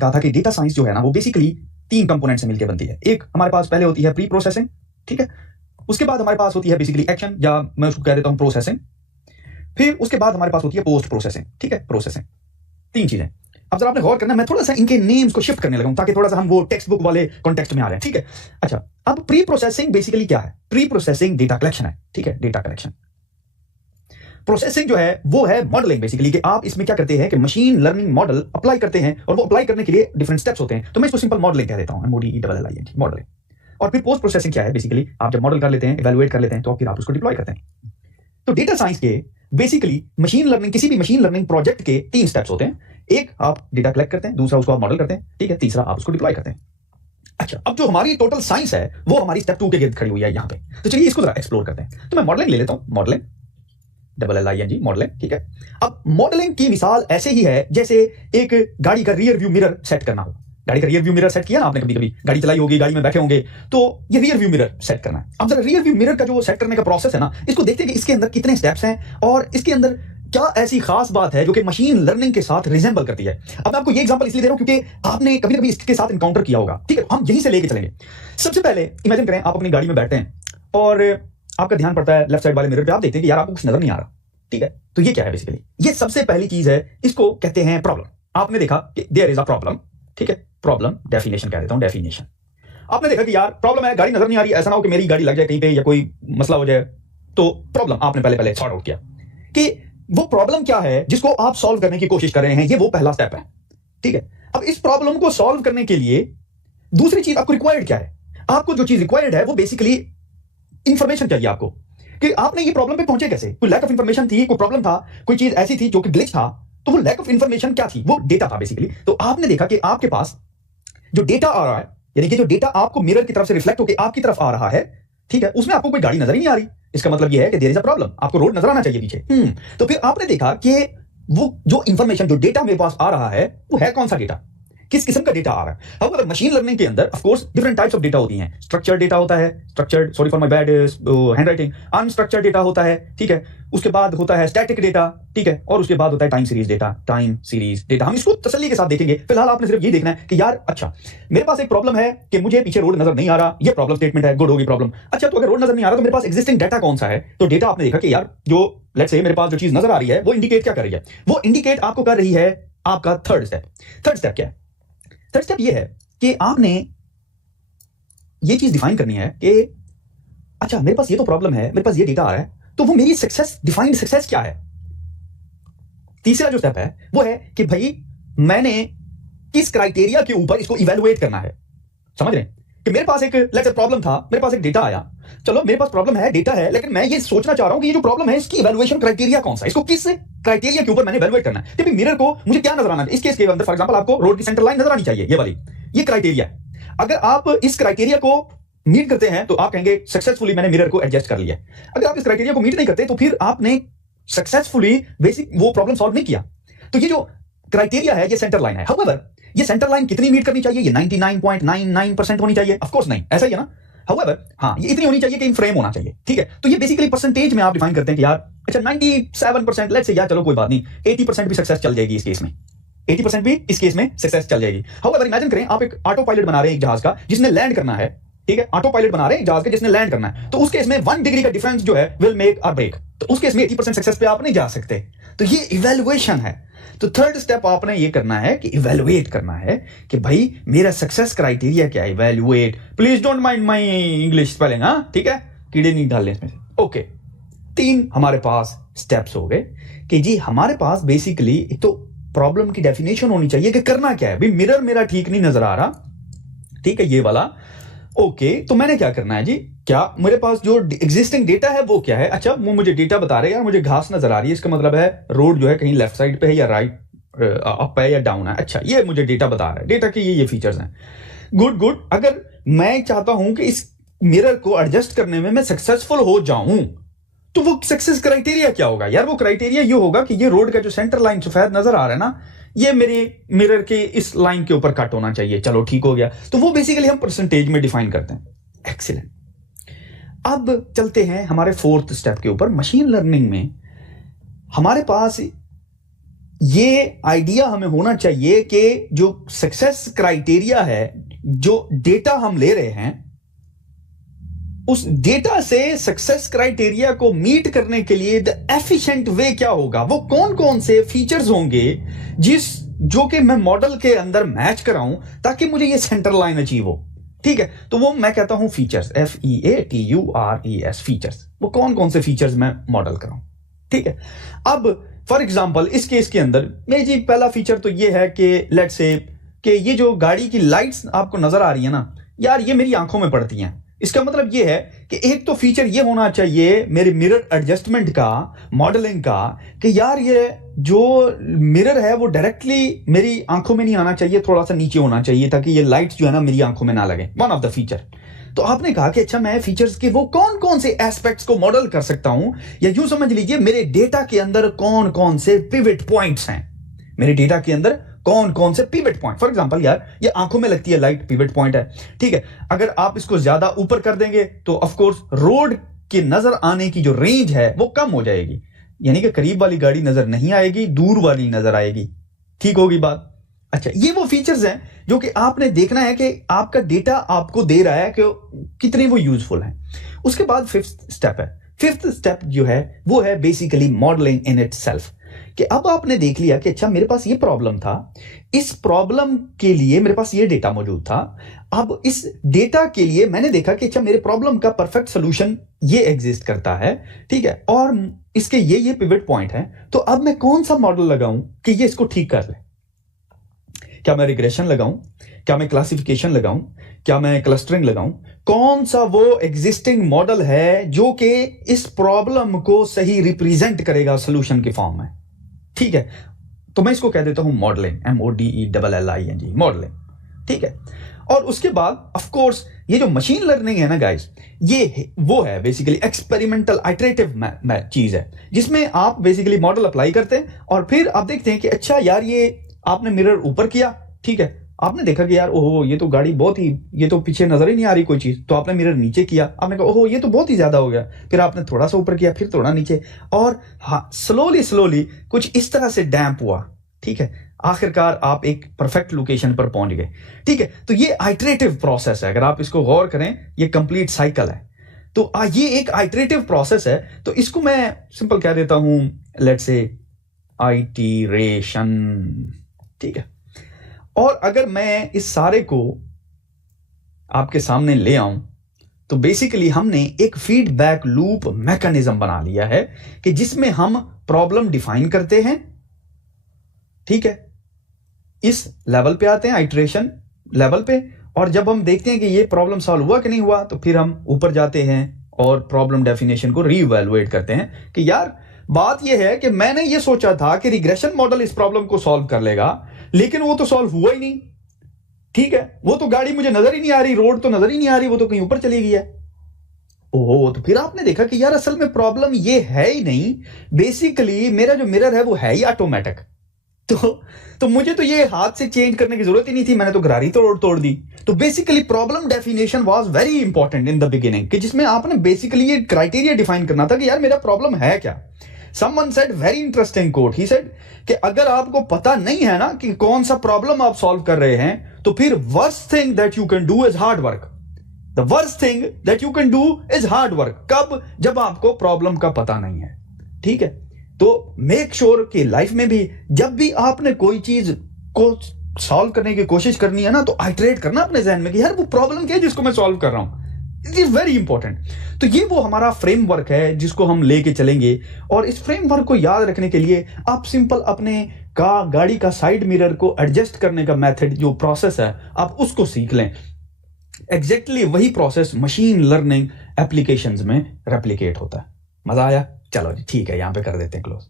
कहा था कि डेटा साइंस जो है ना वो बेसिकली 3 कंपोनेंट से मिलकर बनती है। एक हमारे पास पहले होती है प्री प्रोसेसिंग, ठीक है। उसके बाद हमारे पास होती है बेसिकली एक्शन, या मैं उसको कह देता हूं प्रोसेसिंग। फिर उसके बाद हमारे पास होती है पोस्ट प्रोसेसिंग, ठीक है, प्रोसेसिंग। 3 चीजें। अब जरा आपने गौर करना, मैं थोड़ा सा इनके नेम्स को शिफ्ट करने लगा हूं ताकि थोड़ा सा हम वो टेक्स्ट बुक वाले कॉन्टेक्स्ट में आ रहे हैं, ठीक है। अच्छा, अब प्री प्रोसेसिंग बेसिकली क्या है? प्री प्रोसेसिंग डेटा कलेक्शन है, ठीक है, डेटा कलेक्शन। प्रोसेसिंग जो है वो है मॉडलिंग बेसिकली, कि आप इसमें क्या करते हैं कि मशीन लर्निंग मॉडल अप्लाई करते हैं, और वो अप्लाई करने के लिए डिफरेंट स्टेप्स होते हैं। तो मैं इसको सिंपल मॉडलिंग कह देता हूं, MODELLING, मॉडलिंग। और फिर पोस्ट प्रोसेसिंग क्या है? बेसिकली आप जब मॉडल कर लेते हैं, इवैल्यूएट कर लेते हैं, तो फिर आप उसको डिप्लॉय करते हैं। तो डेटा साइंस के बेसिकली मशीन लर्निंग, किसी भी मशीन लर्निंग प्रोजेक्ट के 3 स्टेप्स होते हैं। एक, आप डेटा कलेक्ट करते हैं, दूसरा उसको आप मॉडल करते हैं, ठीक है, तीसरा आप उसको डिप्लॉय करते हैं। अच्छा, अब जो हमारी टोटल साइंस है वो हमारी स्टेप 2 के गिर्द खड़ी हुई है यहां पे। तो चलिए इसको जरा एक्सप्लोर करते हैं। तो मैं मॉडलिंग ले लेता हूं, मॉडलिंग, LLING, मॉडलिंग, ठीक है। अब मॉडलिंग की मिसाल ऐसे ही है जैसे एक गाड़ी का रियर व्यू मिरर सेट करना हो। गाड़ी का रियर व्यू मिरर सेट किया ना आपने, कभी कभी गाड़ी चलाई होगी, गाड़ी में बैठे होंगे, तो ये रियर व्यू मिरर सेट करना है। अब जरा रियर व्यू मिरर का जो सेट करने का प्रोसेस है ना, इसको देखते हैं कि इसके अंदर कितने स्टेप्स हैं और इसके अंदर क्या ऐसी खास बात है जो कि मशीन लर्निंग के साथ रिजेंबल करती है। अब मैं आपको ये एग्जांपल इसलिए दे रहा हूं क्योंकि आपने कभी कभी इसके साथ इनकाउंटर किया होगा, ठीक है। हम यहीं से लेके चलेंगे। सबसे पहले इमेजिन करें आप अपनी गाड़ी में बैठते हैं और आपका ध्यान पड़ता है लेफ्ट साइड वाले मिरर पे, आप देखते हैं कि यार आपको कुछ नजर नहीं आ रहा, ठीक है। तो ये क्या है? बेसिकली ये सबसे पहली चीज है, इसको कहते हैं प्रॉब्लम। आपने देखा कि देयर इज अ प्रॉब्लम, ठीक है, प्रॉब्लम, डेफिनेशन कह देता हूं, डेफिनेशन। आपने देखा कि यार प्रॉब्लम है, गाड़ी नजर नहीं आ रही, ऐसा ना हो कि मेरी गाड़ी लग जाए कहीं पे या कोई मसला हो जाए। तो प्रॉब्लम आपने पहले सॉर्ट आउट किया कि वो प्रॉब्लम क्या है जिसको आप सॉल्व करने की कोशिश कर रहे हैं। ये वो पहला स्टेप है, ठीक है। अब इस प्रॉब्लम को सॉल्व करने के लिए दूसरी चीज आपको रिक्वायर्ड क्या है? आपको जो चीज रिक्वायर्ड है वो बेसिकली इंफॉर्मेशन चाहिए आपको, कि आपने ये प्रॉब्लम पे पहुंचे कैसे। कोई लैक ऑफ इंफॉर्मेशन थी, कोई प्रॉब्लम था, कोई चीज ऐसी थी जो कि ग्लिच था, तो वो लैक ऑफ इंफॉर्मेशन क्या थी? वो डेटा था बेसिकली। तो आपने देखा कि आपके पास जो डेटा आ रहा है, यानी कि जो डेटा आपको मिरर की तरफ से रिफ्लेक्ट होकर आपकी तरफ आ रहा है, ठीक है, उसमें आपको कोई गाड़ी नजर ही नहीं आ रही। इसका मतलब यह है कि देयर इज अ प्रॉब्लम, आपको रोड नजर आना चाहिए पीछे। तो फिर आपने देखा कि वो जो इंफॉर्मेशन, जो डेटा मेरे पास आ रहा है, वो है कौन सा डेटा, किस किस्म का डेटा आ रहा है। अब मशीन लर्निंग के अंदर of course different types of data होती हैं। स्ट्रक्चर्ड डेटा होता है, structured, sorry for my bad handwriting, unstructured data होता है, ठीक है। उसके बाद होता है स्टैटिक डेटा, ठीक है, और उसके बाद होता है time series data, time series data. हम इसको तसल्ली के साथ देखेंगे। फिलहाल आपने सिर्फ ये देखना है कि यार अच्छा मेरे पास एक प्रॉब्लम है कि मुझे पीछे रोड नजर नहीं आ रहा, ये प्रॉब्लम स्टेटमेंट है, गुड होगी प्रॉब्लम। अच्छा, तो अगर रोड नजर नहीं आ रहा तो मेरे पास एग्जिस्टिंग डेटा कौन सा है? तो डेटा आपने देखा कि यार जो लेट्स से मेरे पास जो चीज नजर आ रही है वो इंडिकेट क्या कर रही है? वो इंडिकेट आपको कर रही है आपका थर्ड स्टेप। थर्ड स्टेप क्या है? थर्ड स्टेप ये है कि आपने ये चीज डिफाइन करनी है कि अच्छा मेरे पास ये तो प्रॉब्लम है, मेरे पास ये डेटा आ रहा है, तो वो मेरी सक्सेस, डिफाइंड सक्सेस क्या है? तीसरा जो स्टेप है वो है कि भाई मैंने किस क्राइटेरिया के ऊपर इसको इवैल्यूएट करना है। समझ रहे हैं कि मेरे पास एक लेट्स से प्रॉब्लम था, मेरे पास एक डेटा आया, चलो मेरे पास प्रॉब्लम है, डेटा है, लेकिन मैं ये सोचना चाह रहा हूं कि ये जो प्रॉब्लम है इसकी इवैल्यूएशन क्राइटेरिया कौन सा है, इसको किस क्राइटेरिया के ऊपर मैंने इवैल्यूएट करना है। कि मिरर को मुझे क्या नजर आना है इस केस के अंदर, फॉर एग्जांपल आपको रोड की सेंटर लाइन नजर आनी चाहिए, ये वाली, ये क्राइटेरिया है। अगर आप इस क्राइटेरिया को मीट करते हैं तो आप कहेंगे सक्सेसफुली मैंने मिरर को एडजस्ट कर लिया। अगर आप इस क्राइटेरिया को मीट नहीं करते तो फिर आपने सक्सेसफुली बेसिक वो प्रॉब्लम सॉल्व नहीं किया। तो ये जो क्राइटेरिया है ये सेंटर लाइन है। हाउएवर ये सेंटर लाइन कितनी मीट करनी चाहिए? ये 99.99% होनी चाहिए? ऑफ कोर्स नहीं, ऐसा ही है ना। हाउएवर हाँ, ये इतनी होनी चाहिए कि इन फ्रेम होना चाहिए, ठीक है। तो ये बेसिकली परसेंटेज में आप डिफाइन करते हैं कि यार अच्छा 97% लेट्स से, यार चलो कोई बात नहीं, 80% भी सक्सेस चल जाएगी इस केस में, 80% भी इस केस में सक्सेस चल जाएगी। हाउएवर इमेजिन करें आप एक ऑटो पायलट बना रहे हैं एक जहाज का जिसने लैंड करना है, ठीक है, ऑटो पायलट बना रहे हैं जहाज का जिसने लैंड करना है, तो उस केस में 1 डिग्री का डिफरेंस जो है विल मेक अ ब्रेक। तो उस केस में 80% सक्सेस पे आप नहीं जा सकते। तो ये इवैल्यूएशन है। तो थर्ड स्टेप आपने ये करना है कि इवैल्यूएट करना है कि भाई मेरा सक्सेस क्राइटेरिया क्या है। Evaluate, please don't mind my English spelling, हाँ ठीक है, कीड़े नहीं डालने इसमें से। ओके, 3 हमारे पास स्टेप्स हो गए कि जी हमारे पास बेसिकली एक तो प्रॉब्लम की डेफिनेशन होनी चाहिए कि करना क्या है। भाई मिरर मेरा ठीक नहीं नजर आ रहा, ठीक है, ये वाला। ओके, तो मैंने क्या करना है जी, क्या मेरे पास जो एग्जिस्टिंग डेटा है वो क्या है? अच्छा वो मुझे डेटा बता रहे हैं यार मुझे घास नजर आ रही है, इसका मतलब है रोड जो है कहीं लेफ्ट साइड पे है या राइट अप है या डाउन है। अच्छा ये मुझे डेटा बता रहा है, डेटा के ये फीचर्स हैं। गुड। अगर मैं चाहता हूं कि इस मिरर को एडजस्ट करने में मैं सक्सेसफुल हो जाऊं तो वो सक्सेस क्राइटेरिया क्या होगा? यार वो क्राइटेरिया ये होगा कि ये रोड का जो सेंटर लाइन सफेद नजर आ रहा है ना, ये मेरे मिरर के इस लाइन के ऊपर कट होना चाहिए। चलो ठीक हो गया। तो वो बेसिकली हम परसेंटेज में डिफाइन करते हैं। एक्सीलेंट। अब चलते हैं हमारे 4th स्टेप के ऊपर। मशीन लर्निंग में हमारे पास ये आइडिया हमें होना चाहिए कि जो सक्सेस क्राइटेरिया है, जो डेटा हम ले रहे हैं, उस डेटा से सक्सेस क्राइटेरिया को मीट करने के लिए द एफिशिएंट वे क्या होगा, वो कौन कौन से फीचर्स होंगे जो कि मैं मॉडल के अंदर मैच कराऊं ताकि मुझे ये सेंटर लाइन अचीव हो। ठीक है, तो वो मैं कहता हूं फीचर्स, FEATURES, फीचर्स। वो कौन कौन से फीचर्स मैं मॉडल कराऊं। ठीक है, अब फॉर एग्जांपल इस केस के अंदर मेरी जी पहला फीचर तो ये है कि लेट्स से कि ये जो गाड़ी की लाइट्स आपको नजर आ रही है ना यार, ये मेरी आंखों में पड़ती हैं। इसका मतलब ये है कि एक तो फीचर ये होना चाहिए मेरे मिरर एडजस्टमेंट का, मॉडलिंग का, कि यार ये जो मिरर है वो डायरेक्टली मेरी आंखों में नहीं आना चाहिए, थोड़ा सा नीचे होना चाहिए ताकि ये लाइट्स जो है ना मेरी आंखों में ना लगे। One of the feature. तो आपने कहा कि अच्छा मैं फीचर्स के वो कौन कौन से एस्पेक्ट्स को मॉडल कर सकता हूं, या यूं समझ लीजिए मेरे डेटा के अंदर कौन कौन से पिवट पॉइंट्स हैं, मेरे डेटा के अंदर कौन कौन से पिवट पॉइंट। फॉर एग्जांपल यार ये आंखों में लगती है लाइट, पिवट पॉइंट है। ठीक है, अगर आप इसको ज्यादा ऊपर कर देंगे तो ऑफ कोर्स रोड के नजर आने की जो रेंज है वो कम हो जाएगी, यानी कि करीब वाली गाड़ी नजर नहीं आएगी, दूर वाली नजर आएगी। ठीक होगी बात। अच्छा, ये वो फीचर्स हैं जो कि आपने देखना है कि आपका डेटा आपको दे रहा है कि कितने वो यूजफुल हैं। उसके बाद फिफ्थ स्टेप है। फिफ्थ स्टेप जो है वो है बेसिकली मॉडलिंग इन इटसेल्फ, कि अब आपने देख लिया कि अच्छा मेरे पास ये प्रॉब्लम था, इस प्रॉब्लम के लिए मेरे पास ये डेटा मौजूद था। अब इस डेटा के लिए मैंने देखा कि अच्छा मेरे प्रॉब्लम का परफेक्ट सोल्यूशन ये एग्जिस्ट करता है। ठीक है, और इसके ये पिवट पॉइंट है। तो अब मैं कौन सा मॉडल लगाऊं कि ये इसको ठीक कर ले। क्या मैं रिग्रेशन लगाऊं, क्या मैं क्लासिफिकेशन लगाऊं, क्या मैं क्लस्टरिंग लगाऊं, कौन सा वो एग्जिस्टिंग मॉडल है जो कि इस प्रॉब्लम को सही रिप्रेजेंट करेगा सोल्यूशन के फॉर्म में। ठीक है, तो मैं इसको कह देता हूं मॉडलिंग, MODELLING, मॉडलिंग। ठीक है, और उसके बाद ऑफ कोर्स ये जो मशीन लर्निंग है ना गाइस, ये वो है बेसिकली एक्सपेरिमेंटल आइटरेटिव चीज है, जिसमें आप बेसिकली मॉडल अप्लाई करते हैं और फिर आप देखते हैं कि अच्छा यार ये आपने मिरर ऊपर किया। ठीक है, आपने देखा कि यार ओहो ये तो गाड़ी बहुत ही, ये तो पीछे नजर ही नहीं आ रही कोई चीज, तो आपने मिरर नीचे किया, आपने कहा ओहो ये तो बहुत ही ज्यादा हो गया, फिर आपने थोड़ा सा ऊपर किया, फिर थोड़ा नीचे, और हाँ स्लोली कुछ इस तरह से डैम्प हुआ। ठीक है, आखिरकार आप एक परफेक्ट लोकेशन पर पहुंच गए। ठीक है, तो ये आइटरेटिव प्रोसेस है, अगर आप इसको गौर करें ये कंप्लीट साइकिल है। तो ये एक आइटरेटिव प्रोसेस है, तो इसको मैं सिंपल कह देता हूं लेट्स से आइटरेशन। ठीक है, और अगर मैं इस सारे को आपके सामने ले आऊं तो बेसिकली हमने एक फीडबैक लूप मैकेनिज्म बना लिया है कि जिसमें हम प्रॉब्लम डिफाइन करते हैं। ठीक है, इस लेवल पे आते हैं, आइटरेशन लेवल पे, और जब हम देखते हैं कि ये प्रॉब्लम सॉल्व हुआ कि नहीं हुआ तो फिर हम ऊपर जाते हैं और प्रॉब्लम डेफिनेशन को रीइवैल्यूएट करते हैं कि यार बात यह है कि मैंने ये सोचा था कि रिग्रेशन मॉडल इस प्रॉब्लम को सॉल्व कर लेगा, लेकिन वो तो सॉल्व हुआ ही नहीं। ठीक है, वो तो गाड़ी मुझे नजर ही नहीं आ रही, रोड तो नजर ही नहीं आ रही, वो तो कहीं ऊपर चली गई है। ओहो, तो फिर आपने देखा कि यार असल में प्रॉब्लम ये है ही नहीं, बेसिकली मेरा जो मिरर है वो है ही ऑटोमेटिक। तो मुझे तो ये हाथ से चेंज करने की जरूरत ही नहीं थी, मैंने तो गरारी तोड़ दी। तो basically problem definition was very important in the beginning, कि जिसमें आपने बेसिकली ये क्राइटेरिया डिफाइन करना था कि यार मेरा प्रॉब्लम है क्या। Someone said very interesting quote. He said कि अगर आपको पता नहीं है ना कि कौन सा प्रॉब्लम आप सॉल्व कर रहे हैं, तो फिर worst thing that you can do is hard work. The worst thing that you can do is hard work. कब? जब आपको प्रॉब्लम का पता नहीं है। ठीक है, तो मेक श्योर कि लाइफ में भी जब भी आपने कोई चीज को सॉल्व करने की कोशिश करनी है ना, तो आइटरेट करना अपने जहन में कि यार वो प्रॉब्लम क्या है जिसको मैं सॉल्व कर रहा हूं। It is very important. तो ये वो हमारा फ्रेमवर्क है जिसको हम लेके चलेंगे, और इस फ्रेमवर्क को याद रखने के लिए आप सिंपल अपने गाड़ी का साइड मिरर को एडजस्ट करने का मेथड, जो प्रोसेस है, आप उसको सीख लें। एग्जैक्टली वही प्रोसेस मशीन लर्निंग एप्लीकेशंस में रेप्लिकेट होता है। मजा आया? चलो जी ठीक है, यहां पे कर देते हैं क्लोज।